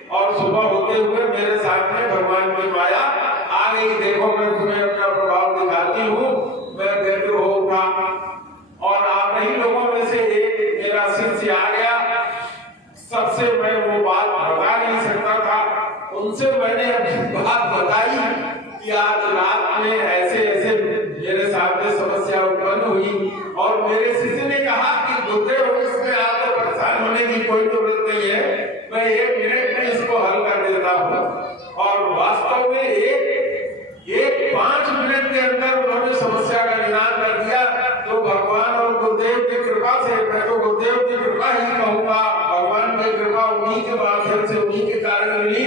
और सुबह होते हुए मेरे सामने भगवान की माया आ गई। देखो मैं तुम्हें अपना प्रभाव दिखाती हूँ। मैं व्यग्र हो उठा, और आप ही लोगों में से एक मेरा शिष्य आ गया। सबसे मैं वो बात बता नहीं सकता था, उनसे मैंने अपनी बात बताई कि आज रात में ऐसे ऐसे मेरे सामने समस्या उत्पन्न हुई। और मेरे शिष्य ने कहा कि गुरुदेव, इसमें आपको परेशान होने की कोई जरूरत नहीं है, मैं 1 मिनट में इसको हल कर देता हूँ। और वास्तव में एक 5 मिनट के अंदर उन्होंने समस्या का निदान कर दिया। तो भगवान और गुरुदेव की कृपा से, मैं तो गुरुदेव की कृपा ही कहूंगा, भगवान की कृपा उन्हीं के माध्यम से, उन्हीं के कारण मिली।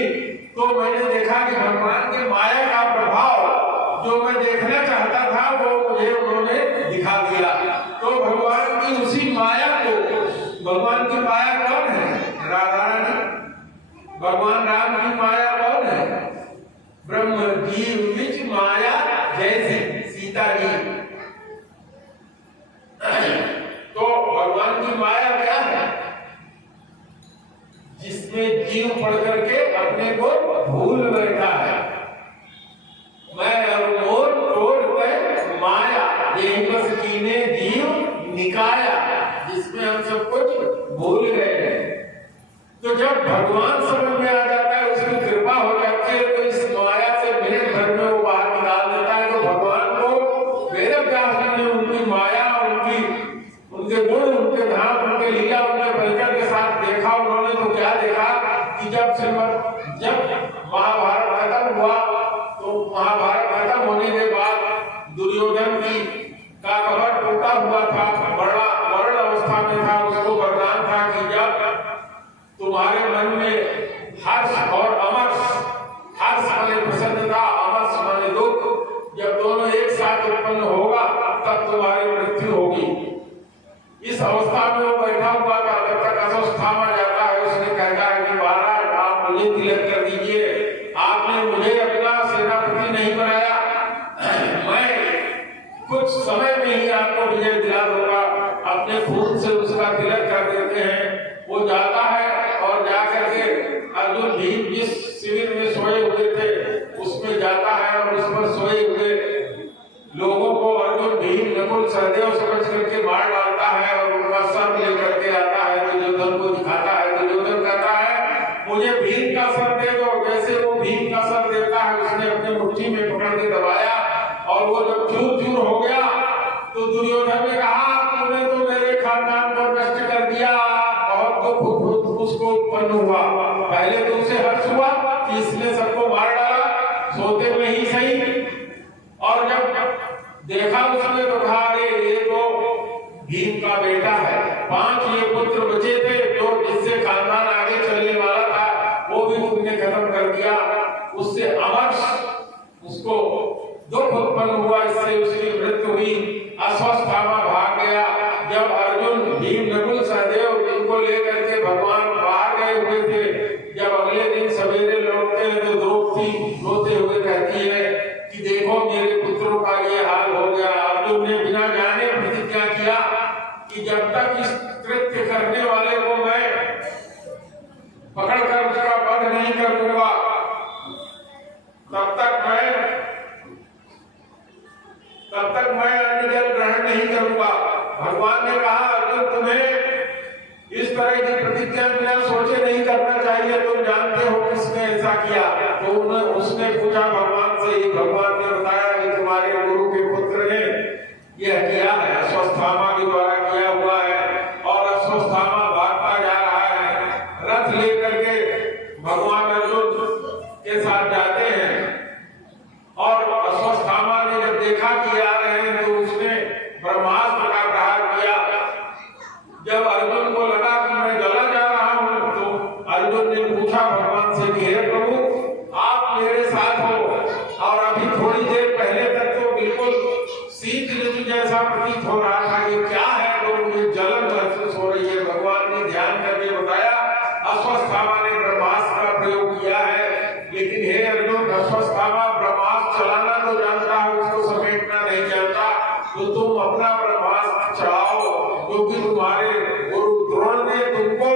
तो मैंने देखा कि भगवान के माया का प्रभाव जो मैं देखना चाहता था, वो मुझे उन्होंने दिखा दिया। तो भगवान की उसी माया को, भगवान की माया कौन है? राधा रानी। भगवान राम की माया कौन है? ब्रह्म जीव विच माया जैसे सीता जी। तो भगवान की माया क्या है? जिसमें जीव पढ़ करके अपने को भूल बैठा है। मैं और मोर तोड़ कर माया, यही बस कीने जीव निकाया, जिसमें हम सब कुछ भूल गए हैं। तो जब भगवान समझ में आ जाता है, उसकी कृपा हो जाती है, तो इस माया से मिनट भर में वो बाहर निकाल देता है। तो भगवान को मेरे दुर्योधन की का कवर टूटा हुआ था, बड़ा वर्ण अवस्था में था, उसको वरदान था कि जब तुम्हारे मन में हर्ष और अमर्ष, हर्ष माने प्रसन्नता, अमर्ष माने दुख, जब दोनों एक साथ उत्पन्न होगा तब तुम्हारी मृत्यु होगी। इस अवस्था में वो बैठा हुआ था, तब तक अश्वत्थामा जाता है, उसने कहता है कि महाराज आप मुझे तिलक कर दीजिए, आपने मुझे अपना सेनापति नहीं बनाया, मैं कुछ समय में ही आपको विजय दिला दूंगा। अपने खून से उसका तिलक कर देते हैं। वो जाता है और जाकर के अर्जुन भीम जिस शिविर में सोए हुए थे उसमें जाता है और उस पर सोए हुए लोगों को अर्जुन भीम नकुल सहदेव समझ करके मार डालता है और उनका सर लेकर के आता है, दुर्योधन को दिखाता है। दुर्योधन कहता है मुझे भीम का सर दे दो। जैसे वो भीम का सर देता है, उसने अपने मुट्ठी में पकड़ के दबाया और वो जब चूर चूर हो गया तो दुर्योधन ने कहा तूने तो मेरे खानदान को नष्ट कर दिया। बहुत दुख उसको उत्पन्न हुआ। पहले तो उसे हर्ष हुआ कि इसने सबको मार डाला, सोते में ही सही, और जब देखा उसने तो कहा अरे ये तो भीम का बेटा है। 5 ये पुत्र बचे थे जो जिससे खानदान आगे चलने वाला था, वो भी तुमने खत्म कर दिया। उससे अमर्ष, उसको दुख उत्पन्न हुआ, इससे उसकी मृत्यु हुई। अश्वत्थामा भाग गया। जब अर्जुन भीम नकुल सहदेव इनको लेकर के भगवान बाहर गए हुए थे, जब अगले दिन सवेरे लौटते हैं तो द्रौपदी रोते हुए कहती है कि देखो मेरे पुत्रों का ये हाल हो गया। अर्जुन ने बिना जाने प्रतिज्ञा किया कि जब तक इस कृत्य करने वाले को मैं पकड़कर उसका वध नहीं कर दूंगा तब तक मैं अन्न जल ग्रहण नहीं करूंगा। भगवान ने कहा अर्जुन तुम्हें इस तरह की प्रतिज्ञा बिना सोचे नहीं करना चाहिए, तुम जानते हो किसने ऐसा किया। तो उसने पूछा भगवान से, भगवान ने बताया कि तुम्हारे गुरु के पुत्र ने यह किया है, अश्वत्थामा के द्वारा किया हुआ है। और अश्वत्थामा भागता जा रहा है, रथ लेकर के भगवान अर्जुन के साथ जाते हैं। और अश्वत्थामा ने जब देखा कि आ रहे हैं तो उसने ब्रह्मास्त्र का प्रहार किया। जब अर्जुन को लगा कि मैं जला जा रहा हूं तो अर्जुन ने पूछा भगवान से कि हे प्रभु आप मेरे साथ हो, और अभी थोड़ी देर पहले तक तो बिल्कुल शीत ऋतु जैसा प्रतीत हो रहा था, ये क्या है तो मुझे जलन महसूस हो रही है। भगवान ने ध्यान करके बताया अश्वत्थामा ने ब्रह्मास्त्र का प्रयोग किया है। लेकिन हे अर्जुन, अश्वत्थामा ब्रह्मास्त्र चलाना तो जानता है, उसको समेटना नहीं जानता। तो तुम अपना ब्रह्मास्त्र चलाओ, क्योंकि तुम्हारे गुरु द्रोण ने तुमको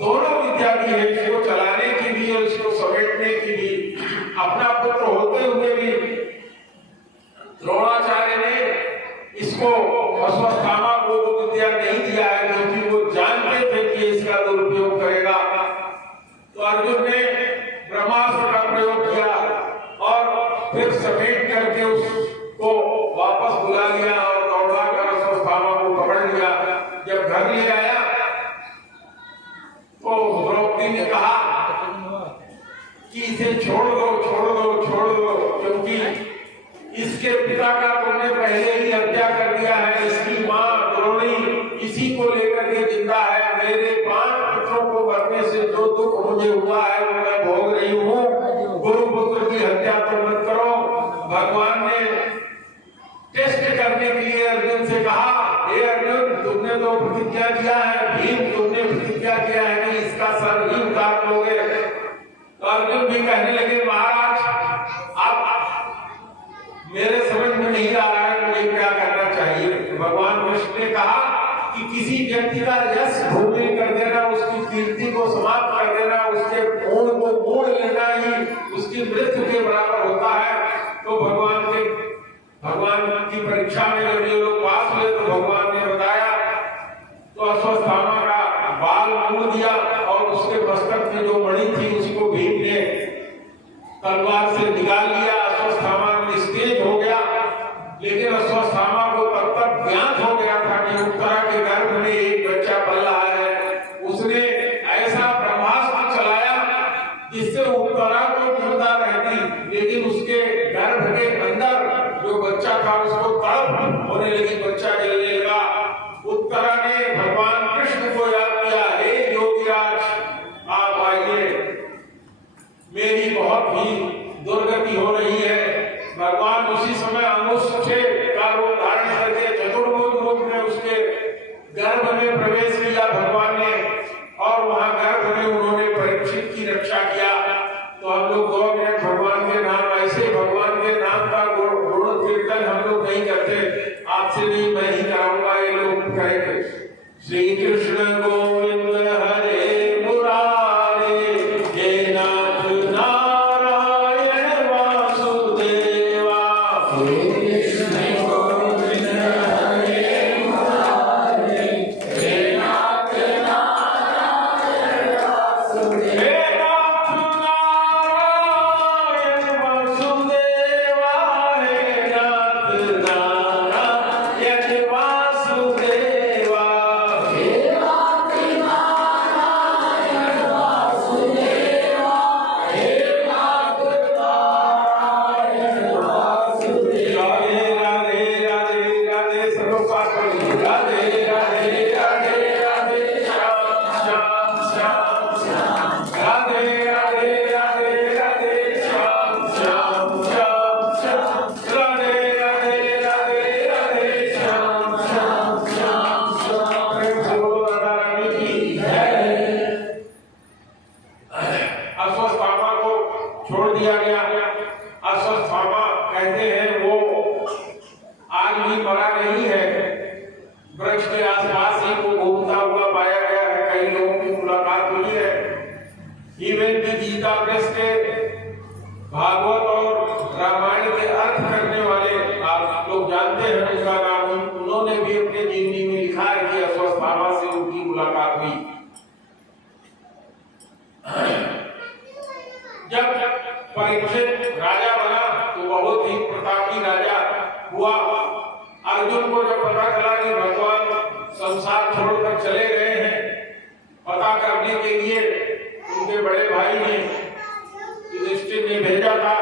दोनों विद्या दी है, इसको चलाने की भी और इसको समेटने की भी। अपना पुत्र होते हुए भी द्रोणाचार्य ने इसको अश्वत्थामा को वो विद्या नहीं दिया है, क्योंकि वो जानते थे कि इसका दुरुपयोग करेगा। तो अर्जुन ने ब्रह्मास्त्र का प्रयोग किया और फिर समेट करके उसको वापस बुला लिया और दौड़ा कर अश्वत्थामा को पकड़ लिया। जब घर ले आया तो द्रौपदी ने कहा कि इसे छोड़ दो, क्योंकि इसके पिता का तुमने पहले ही हत्या कर दिया है। इसकी माँ द्रोणी इसी को लेकर के जिंदा है। मेरे 5 पुत्रों को मरने से जो दुख मुझे हुआ है वो मैं भोग रही हूँ। गुरु पुत्र की हत्या तो मत करो। भगवान ने टेस्ट करने के लिए अर्जुन से कहा हे अर्जुन तुमने तो प्रतिज्ञा किया है, भीम तुमने प्रतिज्ञा किया है कि इसका सर ही उतार लोगे। तो अर्जुन भी कहने लगे महाराज अब मेरे समझ में नहीं आ रहा है मुझे क्या करना चाहिए। भगवान कृष्ण ने कहा कि किसी व्यक्ति का यश भूमिल कर देना, उसकी कीर्ति को समाप्त कर देना, उसके गुण को मोड़ लेना ही उसकी मृत्यु के बराबर होता है। तो भगवान की परीक्षा में जब ये लोग पास हुए तो भगवान ने बताया तो अश्वत्थामा का बाल मोड़ दिया और उसके मस्तक में जो मणि थी उसको भीम ने तलवार से निकाल लिया। अश्वत्थामा निस्तेज हो गया, लेकिन अश्वत्थामा को तब तक ज्ञात हो गया था कि उत्तरा के गर्भ में एक बच्चा पल रहा है। उसने ऐसा ब्रह्मास्त्र चलाया जिससे उत्तरा को जिंदा रहती, लेकिन उसके गर्भ के अंदर जो बच्चा था उसको होने लगी, बच्चा जलने लगा। उत्तरा ने भगवान कृष्ण को याद किया, हे योगीराज आप आइए, मेरी बहुत ही दुर्गति हो रही है। भगवान उसी समय अंगुष्ठे का रूप धारण करके चतुर्भुज रूप में उसके गर्भ में प्रवेश किया भगवान ने, और वहां गर्भ में उन्होंने परीक्षित की रक्षा किया। तो हम लोग 2 मिनट भगवान के नाम, ऐसे भगवान के नाम का गुण कीर्तन हम लोग नहीं करते, आपसे नहीं, मैं ही कराऊंगा, ये लोग करेंगे। श्री कृष्ण गोविंद हरे मुरारे, हे नाथ नारायण वासुदेवा। भागवत और रामायण के अर्थ करने वाले आप लोग जानते हैं उनका नाम, उन्होंने भी अपने जीवनी में लिखा है कि अश्वत्थामा से उनकी मुलाकात हुई। जब परीक्षित राजा बना तो बहुत ही प्रतापी राजा हुआ। अर्जुन को जब पता चला कि भगवान संसार छोड़कर चले गए हैं, पता करने के लिए उनके बड़े भाई ने युधिष्ठिर ने भेजा था।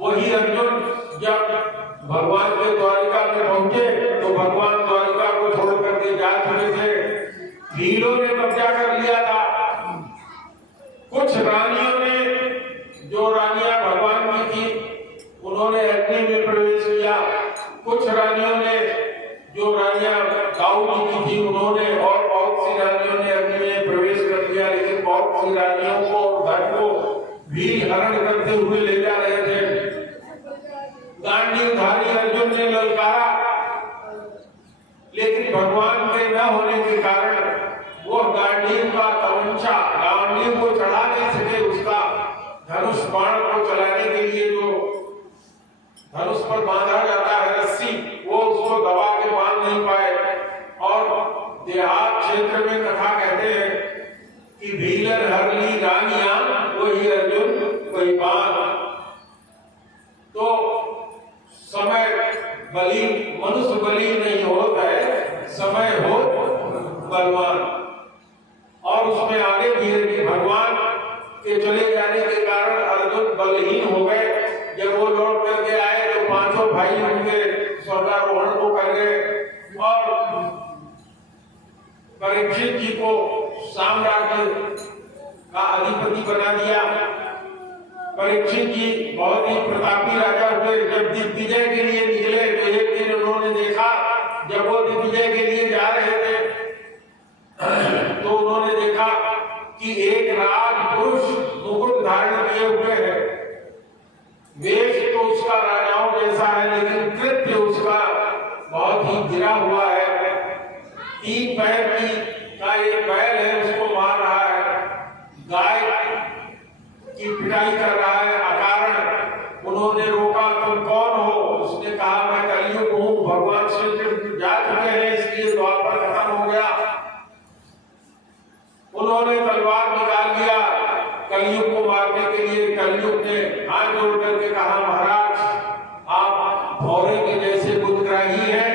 वही अर्जुन जब भगवान के द्वारिका में पहुंचे तो भगवान द्वारिका को छोड़ करके जा चुके थे, भीलों ने कब्जा कर लिया था। कुछ रानियों ने, जो रानियां भगवान की थी, उन्होंने अग्नि में प्रवेश किया। कुछ रानियों ने, जो रानियां दाऊद की थी, उन्होंने, और बहुत सी रानियों ने अग्नि में प्रवेश कर लिया। लेकिन बहुत सी रानियों को, धन को भी हरण करते हुए ले जा रहे थे। गांडीवधारी अर्जुन ने ललकारा, लेकिन भगवान के न होने के कारण वो गांडीव का तमंचा, गांडीव को चढ़ा नहीं सके। उसका धनुष बाण को चलाने के लिए जो धनुष पर बांधा जाता है रस्सी, वो उसको दबा के बांध नहीं पाए। और देहात क्षेत्र में कथा कहते हैं कि भीलन हरली रानियां, वही अर्जुन वही बाण। तो समय बलि, मनुष्य बलि नहीं होता है, समय हो बलवान। और उसमें आगे भी है कि भगवान के चले जाने के कारण अर्जुन बलहीन हो गए। जब वो लौट करके आए तो पांचों भाई उनके स्वर्गारोहण को कर गए और परीक्षित जी को साम्राज्य का अधिपति बना दिया। परीक्षित जी बहुत ही प्रतापी राजा हुए। जब दिग्विजय के लिए निकले तो एक दिन उन्होंने देखा, जब वो दिग्विजय के लिए जा रहे थे तो उन्होंने देखा कि एक राजपुरुष मुकुट धारण किए हुए है। वेश तो उसका राजाओं जैसा है, लेकिन कृत्य उसका बहुत ही गिरा हुआ है। 3 पैर का एक बैल है, उसको मार रहा है, गाय की पिटाई कर रहा है अकारण। उन्होंने रोका, तुम कौन हो? उसने कहा, मैं कलयुग हूँ, भगवान श्री कृष्ण जा चुके हैं, इसलिए द्वापर खत्म हो गया। उन्होंने तलवार निकाल लिया कलयुग को मारने के लिए। कलयुग ने हाथ जोड़ करके कहा, महाराज आप भौरे के जैसे बुद्धग्राही हैं,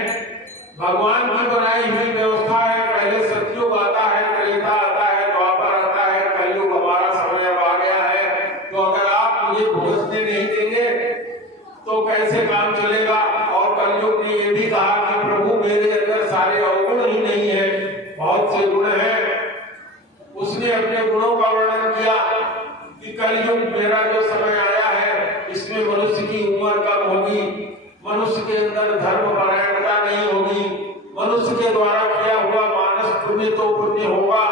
भगवान की बनाई हुई व्यवस्था है। पहले सतयुग आता है, त्रेता आता है, द्वापर आता है, कलयुग हमारा समय अब आ गया है। तो अगर आप मुझे भुगतने नहीं देंगे तो कैसे काम चलेगा? और कलयुग ने यह भी कहा कि प्रभु मेरे अंदर सारे अवगुण ही नहीं है, बहुत से गुण हैं। उसने अपने गुणों का वर्णन किया कि कलयुग मेरा जो समय आया है इसमें मनुष्य की उम्र कम होगी, मनुष्य के अंदर धर्म परायणता नहीं होगी, मनुष्य के द्वारा किया हुआ मानस पुण्य तो पुण्य होगा,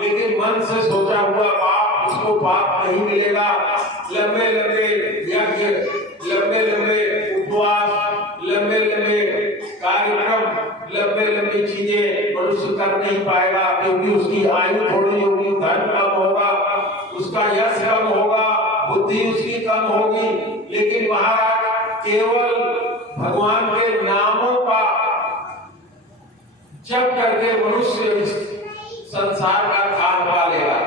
लेकिन मन से सोचा हुआ पाप उसको पाप नहीं मिलेगा। लंबे लंबे यज्ञ, लंबे लंबे उपवास, लंबे लंबे कार्यक्रम, लंबे लंबी चीजें मनुष्य कर नहीं पाएगा, क्योंकि उसकी आयु थोड़ी होगी, धन कम होगा, उसका यश कम होगा, बुद्धि उसकी कम होगी। लेकिन महाराज केवल भगवान के नामों का जप करके मनुष्य इस संसार का खान पा लेगा।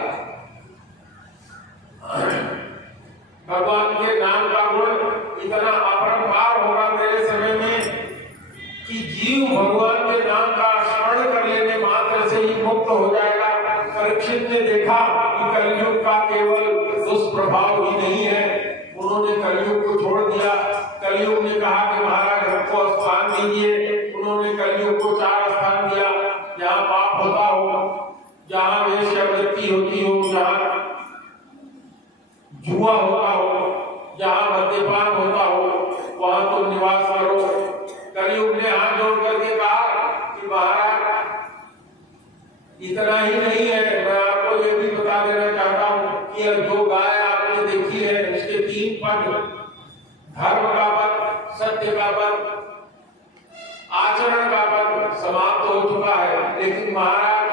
भगवान के नाम का गुण इतना अपरंपार होगा मेरे समय में कि जीव भगवान के नाम का स्मरण कर लेने मात्र से ही मुक्त हो जाएगा। परीक्षित ने देखा कि कलयुग का केवल दुष्प्रभाव ही नहीं है, उन्होंने कलयुग को छोड़ दिया। कलयुग ने कहा कि महाराज हमको स्थान दीजिए, उन्होंने कलयुग को 4 स्थान दिया, जहाँ पाप होता हो, जहाँ वेश्यावृत्ति होती हो, जहाँ जुआ होता हो, जहाँ मद्यपान होता हो, वहां तुम निवास करो। कलयुग ने हाथ जोड़ करके कहा कि महाराज इतना ही नहीं है, मैं आपको ये भी बता देना चाहता हूँ कि जो गाय आपने देखी है उसके 3 पद, धर्म का पद, सत्य का पद, आचरण का पद समाप्त हो चुका है। लेकिन महाराज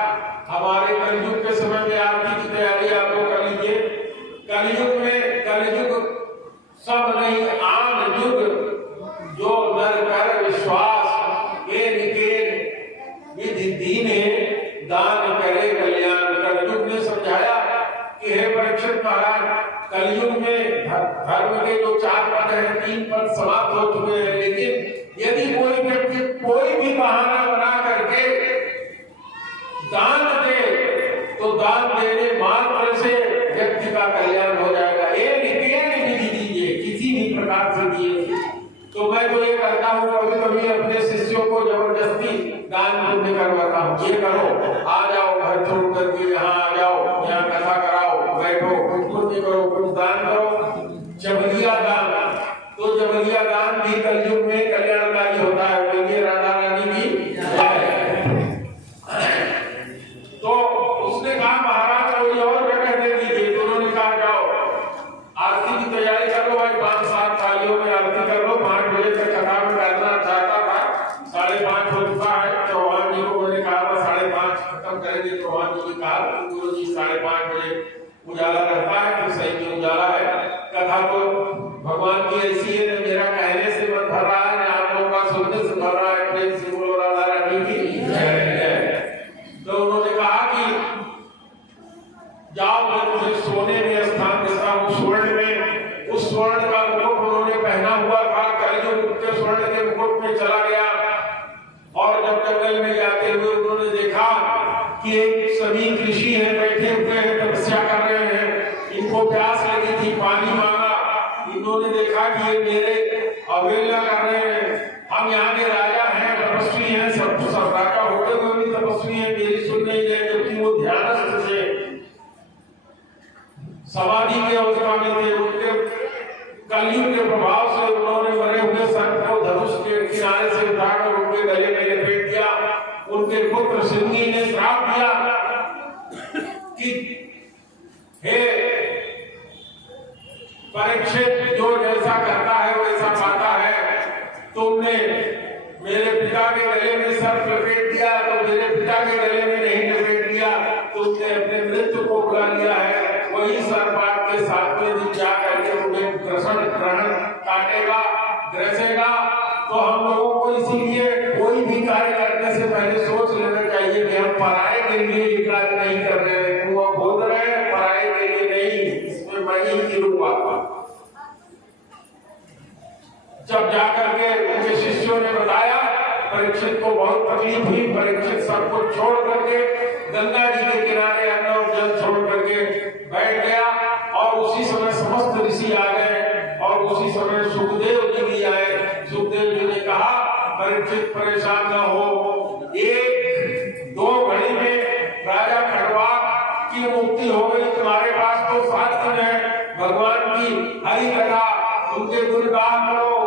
हमारे कलयुग के समय में आरती की तैयारी आप लोग कर लीजिए। कलयुग में, कलयुग सब नहीं आन युग, जो नर कर विश्वास के निकेन विधि दीने दान करे कल्याण। कलयुग ने समझाया कि हे परीक्षित महाराज, कलयुग में धर्म के जो 4 पद हैं, 3 पद समाप्त हो चुके हैं, लेकिन यदि कोई व्यक्ति कोई भी बहाना बना करके दान दे तो दान देने मात्र से व्यक्ति का कल्याण हो जाएगा। ये निकेन विधि दीजिए, किसी भी प्रकार से दिए। तो मैं तो ये करता हूँ, कभी कभी अपने शिष्यों को जबरदस्ती दान पुण्य करवाता हूँ, ये करो, आ जाओ घर छोड़ करके यहाँ आ जाओ, यहाँ कथा कराओ, बैठो, कुछ पुण्य करो, कुछ दान करो। जबरिया दान, तो जबरिया दान भी कलयुग में कल्याणकारी होता है। बोलिए राधा रानी की जय। तो उसने कहा महाराज कोई और जगह दे दीजिए, तो उन्होंने कहा जाओ आरती की तैयारी करो भाई, 5-7 थालियों में आरती कर लो। 5 बजे तक कथा में बैठना चाहता था, 5:30 हो चुका है। चौहान जी को मैंने कहा 5:30 खत्म करेंगे। चौहान जी ने कहा गुरु जी 5:30 बजे उजाला रहता है, तो सही में उजाला है। कथा तो भगवान की ऐसी है, मेरा कहने से मन भर रहा है, आप लोगों का सुनने से भर रहा है। प्रेम से बोलो राधा रानी की जय। तो उन्होंने कहा कि जाओ मैं तुझे सोने में स्थान देता हूँ, स्वर्ण में। उस स्वर्ण का मुकुट उन्होंने पहना हुआ था, कलयुग के स्वर्ण के मुकुट में चला गया। और जब जंगल में जाते हुए उन्होंने देखा कि एक सभी ऋषि हैं, बैठे हुए हैं, तपस्या कर रहे हैं, इनको प्यास लगी थी, पानी मांगा। इन्होंने देखा कि ये मेरे अवहेलना कर रहे हैं, हम यहाँ के राजा हैं, तपस्वी हैं, सब राजा होते हुए भी तपस्वी हैं, मेरी सुन नहीं रहे, क्योंकि वो ध्यानस्थ थे, समाधि के अवस्था में थे। उनके कलयुग के प्रभाव से उन्होंने मरे हुए सर्प को धनुष के किनारे से उठाकर उनके गले में लपेट दिया। उनके पुत्र सिंही ने श्राप दिया कि हे परीक्षित, जो जैसा करता है वैसा पाता है। तुमने मेरे पिता के गले में सर्प लपेट दिया, तो मेरे पिता के गले में नहीं लपेट दिया, तुमने अपने मृत्यु को बुला लिया है। वही सर्प आपके 7वें दिन जा करके तुम्हें ग्रहण काटेगा, ग्रसेगा। तो हम लोगों को इसीलिए कोई भी कार्य करने से पहले सोच लेना चाहिए कि हम पराये के लिए ये कार्य नहीं कर रहे हैं, वो बोल रहे हैं पराये के लिए नहीं, इसमें मैं ही गिरूंगा। जब जाकर के उनके शिष्यों ने बताया, परीक्षित को बहुत तकलीफ हुई। परीक्षित सब कुछ छोड़ करके गंगा जी के किनारे अन्न और जल छोड़ करके बैठ गया। और उसी समय समस्त ऋषि आ गए और उसी समय सुखदेव जी भी आए। सुखदेव जी ने कहा परीक्षित मानसिक परेशान न हो। एक दो घड़ी में राजा खटवाक की मुक्ति हो गई। तुम्हारे पास तो 7 दिन है। भगवान की हरि कथा, उनके गुणगान करो,